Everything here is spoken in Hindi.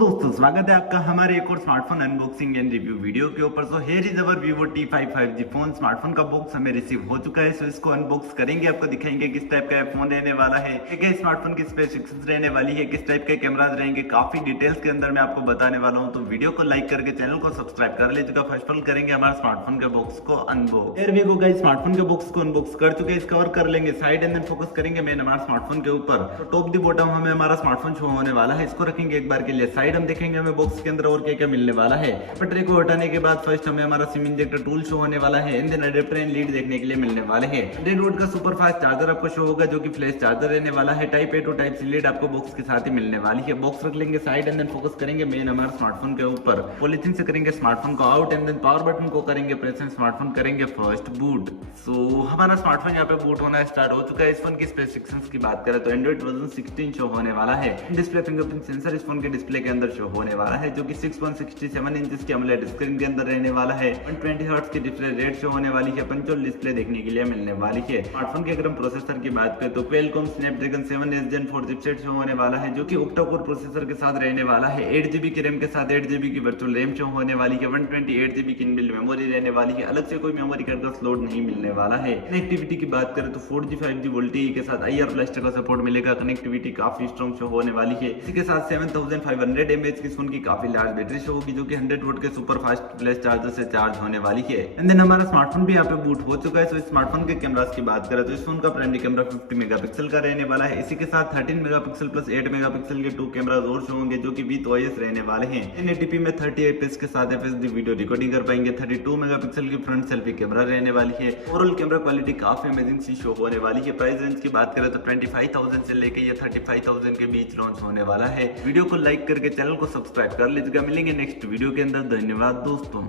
दोस्तों स्वागत है आपका हमारे एक और smartphone unboxing and review video के ऊपर। So here is our Vivo T5 5G phone. Smartphone का बॉक्स हमें रिसीव हो चुका है। सो इसको अनबॉक्स करेंगे, आपको दिखाएंगे किस टाइप का फोन रहने वाला है, क्या स्मार्टफोन की स्पेसिफिकेशंस रहने वाली है, किस टाइप के कैमराज रहेंगे, काफी डिटेल्स के अंदर मैं आपको बताने वाला हूँ। तो वीडियो को लाइक करके चैनल को सब्सक्राइब कर लीजिएगा। फर्स्ट ऑफ ऑल करेंगे हमारे स्मार्टफोन के बॉक्स को unbox. Here we go guys, smartphone के बॉक्स को अनबॉक्स कर चुके हैं। कवर कर लेंगे साइड एंड देन फोकस करेंगे मेन हमारे स्मार्टफोन के ऊपर। तो टॉप दी बॉटम हमें हमारा स्मार्टफोन शो होने वाला है। इसको रखेंगे एक बार के लिए साइड। हम देखेंगे हमें बॉक्स के अंदर और क्या क्या मिलने वाला है। पटरी को हटाने के बाद फर्स्ट हमें हमारा सिम इंजेक्टर टूल शो होने वाला है। And then adapter and lead देखने के लिए मिलने वाले हैं। 100 वोल्ट का सुपर फास्ट चार्जर आपको शो होगा जो कि फ्लैश चार्जर रहने वाला है। Type A to type C lead आपको बॉक्स के साथ ही मिलने वाली है। बॉक्स रख लेंगे साइड एंड देन फोकस करेंगे मेन हमारे स्मार्टफोन के ऊपर। पॉलिथीन से करेंगे स्मार्टफोन को out and then power button को करेंगे प्रेस एंड स्मार्टफोन करेंगे फर्स्ट बूट। सो हमारा स्मार्टफोन यहाँ पे बूट होना स्टार्ट हो चुका है। इस फोन की स्पेसिफिकेशंस की बात करें तो एंड्रॉइड वर्जन 16 शो होने वाला है। डिस्प्ले फिंगरप्रिंट सेंसर इस फोन के डिस्प्ले के अंदर शो होने वाला है जो कि 6.67 इंच की AMOLED स्क्रीन के अंदर रहने वाला है। 120 हर्ट्ज की रिफ्रेश रेट शो होने वाली है। पंचोल डिस्प्ले देखने के लिए मिलने वाली है। स्मार्टफोन के अगर हम प्रोसेसर की बात करें तो Qualcomm Snapdragon 7 Gen 4 chipset show होने वाला है जो कि octa कोर प्रोसेसर के साथ रहने वाला है। 8GB की रैम के साथ 8GB की वर्चुअल रैम शो होने वाली है। 128GB की इनबिल्ट मेमोरी रहने वाली है। अलग से कोई मेमोरी कार्ड का स्लॉट नहीं मिलने वाला है। कनेक्टिविटी की बात करें तो 4G 5G VoLTE के साथ IR ब्लास्टर का सपोर्ट मिलेगा। कनेक्टिविटी काफी स्ट्रॉन्ग शो होने वाली है। इसी के साथ 7500 mAh की फोन की काफी लार्ज बैटरी शो होगी जो कि 100 वोल्ट के सुपर फास्ट फ्लैश चार्जर से चार्ज होने वाली है। एंड देन हमारा स्मार्टफोन भी यहाँ पे बूट हो चुका है। तो इस स्मार्टफोन के कैमरास की बात करें तो इस फोन का प्राइमरी कैमरा 50 मेगापिक्सल का रहने वाला है। इसी के साथ 13 मेगापिक्सल प्लस 8 मेगापिक्सल के 2 कैमरास और शो होंगे जो कि विद OIS रहने वाले हैं। 1080p में 30 fps के साथ FHD वीडियो रिकॉर्डिंग कर पाएंगे। 32 मेगापिक्सल की फ्रंट सेल्फी कैमरा रहने वाली है। ओवरऑल कैमरा क्वालिटी काफी अमेजिंग सी शो होने वाली है। प्राइस रेंज की बात करें तो 25,000 से लेके ये 35,000 के बीच लॉन्च होने वाला है। वीडियो को लाइक करके चैनल को सब्सक्राइब कर लीजिएगा। मिलेंगे नेक्स्ट वीडियो के अंदर। धन्यवाद दोस्तों।